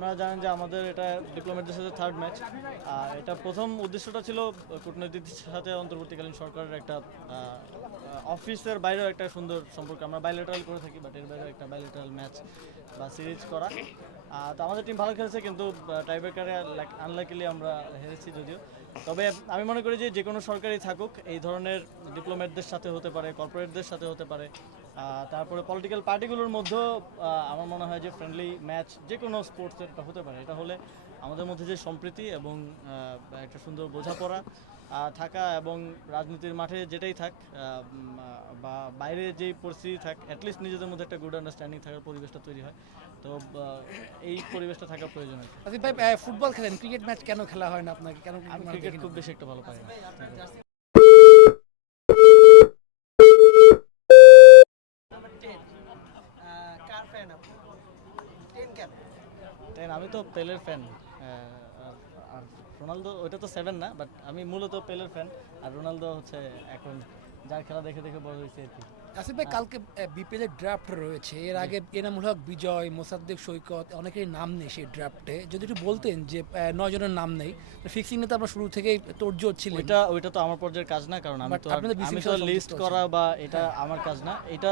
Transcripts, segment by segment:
আপনারা জানেন যে আমাদের এটা ডিপ্লোমেটদের সাথে থার্ড ম্যাচ আর এটা প্রথম উদ্দেশ্যটা ছিল কূটনৈতিকদের সাথে অন্তর্বর্তীকালীন সরকারের একটা অফিসের বাইরেও একটা সুন্দর সম্পর্ক। আমরা বাইলেটারাল করে থাকি বাট এর বাইরে একটা বাইলেটারাল ম্যাচ বা সিরিজ করা। তো আমাদের টিম ভালো খেলেছে, কিন্তু টাইব্রেকারে আনলাকিলি আমরা হেরেছি যদিও। তবে আমি মনে করি যে যে কোনো সরকারি থাকুক, এই ধরনের ডিপ্লোমেটদের সাথে হতে পারে কর্পোরেটদের সাথে হতে পারে তারপরে পলিটিক্যাল পার্টিগুলোর মধ্যেও আমার মনে হয় যে ফ্রেন্ডলি ম্যাচ যে কোনো স্পোর্টসের হতে পারে। এটা হলে আমাদের মধ্যে যে সম্প্রীতি এবং একটা সুন্দর বোঝাপড়া থাকা এবং রাজনীতির মাঠে যেটাই থাক বা বাইরে যেই পরিস্থিতি থাক অ্যাটলিস্ট নিজেদের মধ্যে একটা গুড আন্ডারস্ট্যান্ডিং থাকার পরিবেশটা তৈরি হয়। তো এই পরিবেশটা থাকা প্রয়োজন। আসিফ ভাই ফুটবল খেলেন ক্রিকেট ম্যাচ কেন খেলা হয় না আপনাকে? কেন ক্রিকেট খুব বেশি একটা ভালো পাই না কার ফ্যান আমি তো পেলের ফ্যান আর রোনালদো ওইটা তো সেভেন না বাট আমি মূলত পেলের ফ্যান আর রোনালদো হচ্ছে এখন যার খেলা দেখে দেখে বড় হয়েছে আর কি। আসিফ ভাই কালকে বিপিএল এর ড্রাফট রয়েছে। এর আগে এনামুল হক বিজয় মোসাদ্দেক সৈকত অনেকেরই নাম নেই সেই ড্রাফটে যদি একটু বলতেন যে আহ, নয় জনের নাম নেই ফিক্সিং তো আমরা শুরু থেকেই তোড়জোড় ছিলেন। ওইটা ওইটা তো আমার পর্যায়ের কাজ না কারণ আমি তো আমি লিস্ট করা বা এটা আমার কাজ না। এটা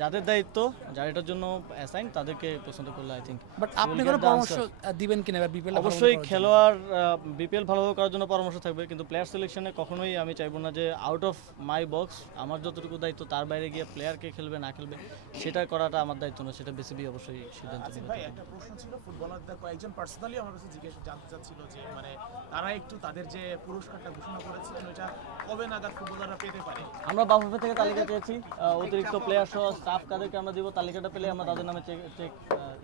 যাদের দায়িত্ব যারা এটার জন্য অ্যাসাইন তাদেরকে পছন্দ করলে আই থিঙ্ক বাট আপনি কোনো পরামর্শ দিবেন কিনা বিপিএল অবশ্যই খেলোয়াড় বিপিএল ভালোভাবে করার জন্য পরামর্শ থাকবে কিন্তু প্লেয়ার সিলেকশনে কখনোই আমি চাইব না যে আউট অফ মাই বক্স আমার যতটুকু দায়িত্ব তার বাইরে গিয়ে প্লেয়ারকে খেলবে না খেলবে সেটা করাটা আমার দায়িত্ব না সেটা বিসিবি অবশ্যই সিদ্ধান্ত নেবে। ভাই একটা প্রশ্ন ছিল ফুটবলারদের কয়েকজন পার্সোনালি আমার কাছে জিজ্ঞেস জানতে চাচ্ছিল যে মানে তারা একটু তাদের যে পুরস্কারটা ঘোষণা করেছিলেন ওটা কবে নাগাদ ফুটবলাররা পেতে পারে? আমরা বাফুফে থেকে তালিকা চেয়েছি অতিরিক্ত প্লেয়ার সহ স্টাফ কাদেরকে আমরা দিব তালিকাটা পেলে আমরা তাদের নামে চেক চেক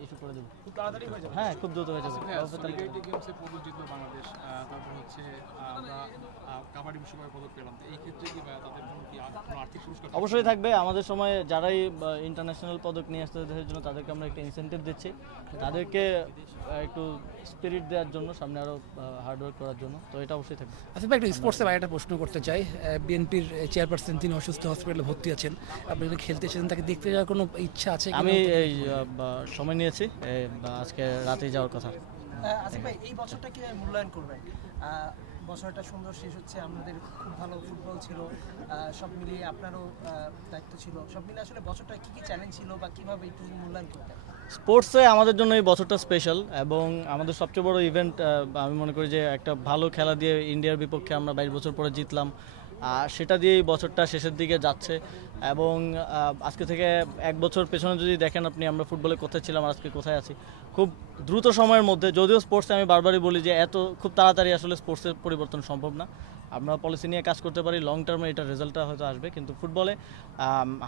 ইস্যু করে দেবো। খুব তাড়াতাড়ি হয়ে যাবে? হ্যাঁ খুব দ্রুত হয়ে যাবে বাফুফে তালিকা সলিডারিটি গেমসে পদক জিতলো বাংলাদেশ তারপর হচ্ছে আমরা কাবাডি বিশ্বকাপে পদক পেলাম। এই ক্ষেত্রে কি তাদের জন্য কি আর্থিক পুরস্কার অবশ্যই থাকবে আমাদের সময় যারাই ইন্টারন্যাশনাল পদক নিয়ে আসতে দেশের জন্য তাদেরকে আমরা একটা ইনসেন্টিভ দিচ্ছি। তাদেরকে একটু স্পিরিট দেওয়ার জন্য সামনে আরও হার্ডওয়ার্ক করার জন্য। তো এটা অবশ্যই থাকবে। আসিফ ভাই একটু স্পোর্টসের বাইরে একটা প্রশ্ন করতে চাই। বিএনপির চেয়ারপারসন তিনি অসুস্থ হসপিটালে ভর্তি আছেন। আপনি যদি খেলতে এসেছেন তাকে দেখতে যাওয়ার কোনো ইচ্ছা আছে আমি এই সময় নিয়েছি। বা আজকে রাতেই যাওয়ার কথা। আসিফ ভাই এই বছরটা কীভাবে মূল্যায়ন করবেন বছরটা সুন্দর শেষ হচ্ছে আমাদের খুব ভালো ফুটবল ছিল। সব মিলিয়ে আপনারও দায়িত্ব ছিল। সব মিলিয়ে আসলে বছরটা কি কি চ্যালেঞ্জ ছিল বা কীভাবে একটু মূল্যায়ন করতেন? স্পোর্টসে আমাদের জন্য এই বছরটা স্পেশাল এবং আমাদের সবচেয়ে বড় ইভেন্ট আমি মনে করি যে একটা ভালো খেলা দিয়ে ইন্ডিয়ার বিপক্ষে আমরা বাইশ বছর পরে জিতলাম। আর সেটা দিয়ে এই বছরটা শেষের দিকে যাচ্ছে এবং আজকে থেকে এক বছর পেছনে যদি দেখেন আপনি আমরা ফুটবলে কোথায় ছিলাম আজকে কোথায় আছি খুব দ্রুত সময়ের মধ্যে, যদিও স্পোর্টসে আমি বারবারই বলি যে এত খুব তাড়াতাড়ি আসলে স্পোর্টসের পরিবর্তন সম্ভব না। আমরা পলিসি নিয়ে কাজ করতে পারি লং টার্মে এটার রেজাল্টটা হয়তো আসবে। কিন্তু ফুটবলে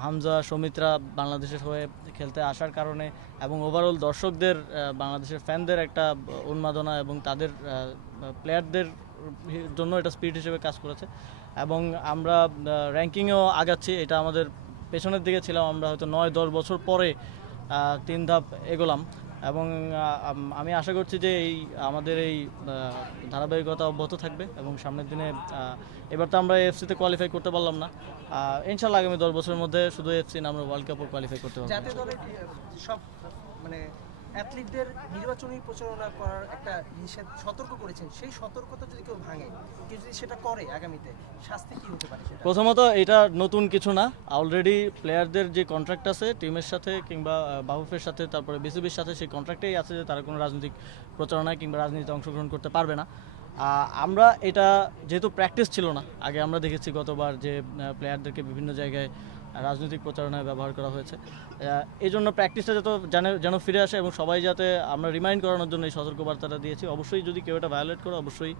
হামজা, সৌমিত্রা বাংলাদেশের হয়ে খেলতে আসার কারণে এবং ওভারঅল দর্শকদের বাংলাদেশের ফ্যানদের একটা উন্মাদনা এবং তাদের প্লেয়ারদের জন্য এটা স্পিড হিসেবে কাজ করেছে। এবং আমরা র্যাঙ্কিংয়েও আগাচ্ছি, এটা আমাদের পেছনের দিকে ছিলাম, আমরা হয়তো নয় দশ বছর পরে তিন ধাপ এগোলাম। এবং আমি আশা করছি যে এই আমাদের এই ধারাবাহিকতা অব্যাহত থাকবে এবং সামনের দিনে এবার তো আমরা এফসিতে কোয়ালিফাই করতে পারলাম না। ইনশাল্লাহ আগামী দশ বছরের মধ্যে শুধু এফসি না আমরা ওয়ার্ল্ড কাপও কোয়ালিফাই করতে পারব। সব মানে অ্যাথলিটদের নির্বাচনী প্রচারণা করার একটা নিষেধ সতর্ক করেছেন, সেই সতর্কতা যদি কেউ ভাঙে, কেউ যদি সেটা করে আগামীতে, শাস্তি কি হতে পারে প্রথমত, এটা নতুন কিছু না। অলরেডি প্লেয়ারদের যে কন্ট্রাক্ট আছে টিমের সাথে কিংবা বাহুফের সাথে, তারপরে বিসিবির সাথে সেই কন্ট্রাক্টেই আছে যে তারা কোনো রাজনৈতিক প্রচারণায় কিংবা রাজনীতিতে অংশগ্রহণ করতে পারবে না। আমরা এটা যেহেতু প্র্যাকটিস ছিল না, আগে আমরা দেখেছি গতবার যে প্লেয়ারদেরকে বিভিন্ন জায়গায় রাজনৈতিক প্রচারণায় ব্যবহার করা হয়েছে। এই জন্য প্র্যাকটিসটা যত জানে যেন ফিরে আসে এবং সবাই যাতে আমরা রিমাইন্ড করানোর জন্য এই সতর্কবার্তাটা দিয়েছি, অবশ্যই যদি কেউ এটা ভায়োলেট করে, অবশ্যই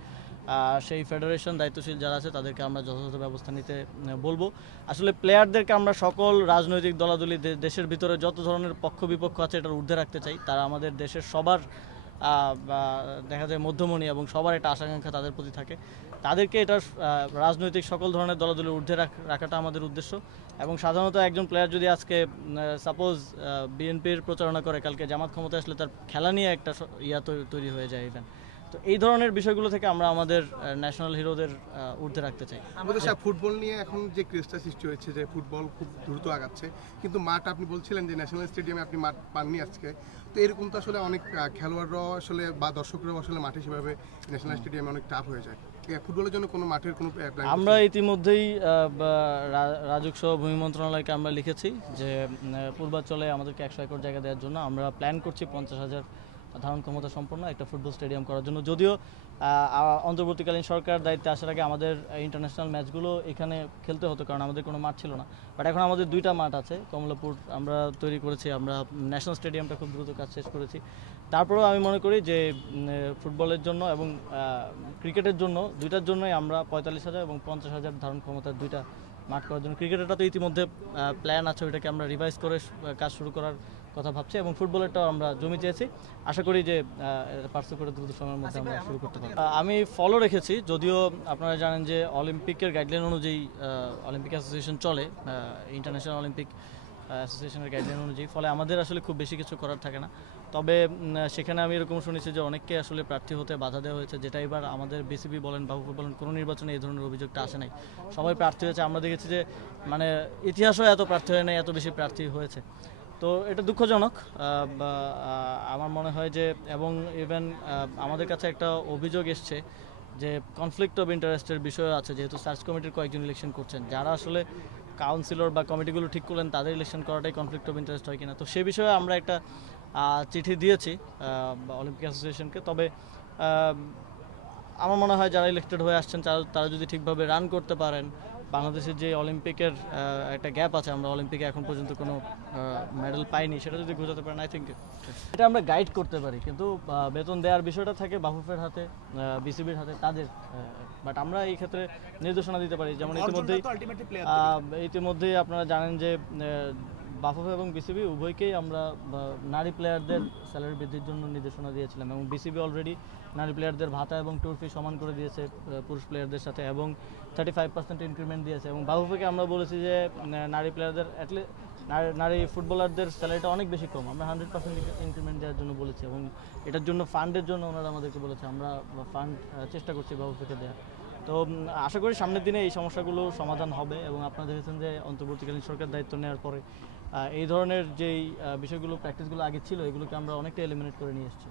সেই ফেডারেশন দায়িত্বশীল যারা আছে, তাদেরকে আমরা যথাযথ ব্যবস্থা নিতে বলব। আসলে প্লেয়ারদেরকে আমরা সকল রাজনৈতিক দলাদলি দেশের ভিতরে যত ধরনের পক্ষ বিপক্ষ আছে, এটার ঊর্ধ্বে রাখতে চাই। তারা আমাদের দেশের সবার দেখা যায় মধ্যমণি এবং সবার একটা আশাকাঙ্ক্ষা তাদের প্রতি থাকে। তাদেরকে এটা রাজনৈতিক সকল ধরনের দলাদলের ঊর্ধ্বে রাখাটা আমাদের উদ্দেশ্য। এবং সাধারণত একজন প্লেয়ার যদি আজকে সাপোজ বিএনপির প্রচারণা করে, কালকে জামাত ক্ষমতা আসলে তার খেলা নিয়ে একটা ইয়া তৈরি হয়ে যায় ইভেন তো এই ধরনের বিষয়গুলো থেকে আমরা আমাদের ন্যাশনাল হিরোদের ঊর্ধ্বে রাখতে চাই। আমাদের সাহেব ফুটবল নিয়ে এখন যে ক্রেজটা সৃষ্টি হয়েছে যে ফুটবল খুব দ্রুত আগাচ্ছে কিন্তু মাঠ আপনি বলছিলেন যে ন্যাশনাল স্টেডিয়ামে আপনি মাঠ পাননি আজকে। তো এরকম তো আসলে অনেক খেলোয়াড়রাও আসলে বা দর্শকরাও আসলে মাঠে সেভাবে ন্যাশনাল স্টেডিয়ামে অনেক টাফ হয়ে যায়। ফুটবলের জন্য কোনো মাঠের কোনো আমরা ইতিমধ্যেই রাজুক সহ ভূমি মন্ত্রণালয়কে আমরা লিখেছি যে পূর্বাঞ্চলে আমাদেরকে একশো একর জায়গা দেওয়ার জন্য আমরা প্ল্যান করছি পঞ্চাশ হাজার ধারণ ক্ষমতা সম্পন্ন একটা ফুটবল স্টেডিয়াম করার জন্য। যদিও অন্তর্বর্তীকালীন সরকার দায়িত্বে আসার আগে আমাদের ইন্টারন্যাশনাল ম্যাচগুলো এখানে খেলতে হতো, কারণ আমাদের কোনো মাঠ ছিল না। বাট এখন আমাদের দুইটা মাঠ আছে, কমলাপুর আমরা তৈরি করেছি, আমরা ন্যাশনাল স্টেডিয়ামটা খুব দ্রুত কাজ শেষ করেছি। তারপরেও আমি মনে করি যে ফুটবলের জন্য এবং ক্রিকেটের জন্য, দুইটার জন্যই আমরা পঁয়তাল্লিশ হাজার এবং পঞ্চাশ হাজার ধারণ ক্ষমতার দুইটা মাঠ করার জন্য। ক্রিকেটেরটা তো ইতিমধ্যে প্ল্যান আছে ওইটাকে আমরা রিভাইজ করে কাজ শুরু করার কথা ভাবছি এবং ফুটবলেরটাও আমরা জমি চেয়েছি। আশা করি যে পার্সেল করে দ্রুত সময়ের মধ্যে আমরা শুরু করতে পারি আমি ফলো রেখেছি যদিও আপনারা জানেন যে অলিম্পিকের গাইডলাইন অনুযায়ী অলিম্পিক অ্যাসোসিয়েশন চলে ইন্টারন্যাশনাল অলিম্পিক অ্যাসোসিয়েশনের গাইডলাইন অনুযায়ী। ফলে আমাদের আসলে খুব বেশি কিছু করার থাকে না। তবে সেখানে আমি এরকম শুনেছি যে অনেককে আসলে প্রার্থী হতে বাধা দেওয়া হয়েছে। যেটা এবার আমাদের বিসিবি বলেন বাবুপুর বলেন কোনো নির্বাচনে এই ধরনের অভিযোগটা আসে নাই। সবাই প্রার্থী হয়েছে। আমরা দেখেছি যে মানে ইতিহাসও এত প্রার্থী হয় নাই এত বেশি প্রার্থী হয়েছে। তো এটা দুঃখজনক। বা, আমার মনে হয় যে এবং ইভেন আমাদের কাছে একটা অভিযোগ এসছে যে কনফ্লিক্ট অফ ইন্টারেস্টের বিষয় আছে। যেহেতু সার্চ কমিটির কয়েকজন ইলেকশন করছেন। যারা আসলে কাউন্সিলর বা কমিটিগুলো ঠিক করলেন, তাদের ইলেকশন করাটাই কনফ্লিক্ট অফ ইন্টারেস্ট হয় কিনা। তো সে বিষয়ে আমরা একটা চিঠি দিয়েছি অলিম্পিক অ্যাসোসিয়েশনকে তবে আমার মনে হয় যারা ইলেক্টেড হয়ে আসছেন, তারা যদি ঠিকভাবে রান করতে পারেন বাংলাদেশের যে অলিম্পিকের একটা গ্যাপ আছে আমরা অলিম্পিকে এখন পর্যন্ত কোনো মেডেল পাইনি সেটা যদি বোঝাতে পারেন আই থিঙ্ক এটা আমরা গাইড করতে পারি। কিন্তু বেতন দেওয়ার বিষয়টা থাকে বাফুফের হাতে বিসিবির হাতে তাদের বাট আমরা এই ক্ষেত্রে নির্দেশনা দিতে পারি। যেমন ইতিমধ্যেই আহ, ইতিমধ্যেই আপনারা জানেন যে বাফুফে এবং বিসিবি উভয়কেই আমরা নারী প্লেয়ারদের স্যালারি বৃদ্ধির জন্য নির্দেশনা দিয়েছিলাম এবং বিসিবি অলরেডি নারী প্লেয়ারদের ভাতা এবং ট্যুর ফি সমান করে দিয়েছে পুরুষ প্লেয়ারদের সাথে এবং থার্টি ফাইভ পার্সেন্ট ইনক্রিমেন্ট দিয়েছে এবং বাফুফেকে আমরা বলেছি যে নারী প্লেয়ারদের অ্যাটলিস্ট নারী ফুটবলারদের স্যালারিটা অনেক বেশি কম, আমরা হান্ড্রেড পার্সেন্ট ইনক্রিমেন্ট দেওয়ার জন্য বলেছি এবং এটার জন্য ফান্ডের জন্য ওনারা আমাদেরকে বলেছে, আমরা ফান্ড চেষ্টা করছি বাবুফেকে দেওয়ার। তো আশা করি সামনের দিনে এই সমস্যাগুলো সমাধান হবে এবং আপনারা দেখেছেন যে অন্তর্বর্তীকালীন সরকার দায়িত্ব নেওয়ার পরে এই ধরনের যেই বিষয়গুলো প্র্যাকটিসগুলো আগে ছিল, এগুলোকে আমরা অনেকটা এলিমিনেট করে নিয়ে এসেছি।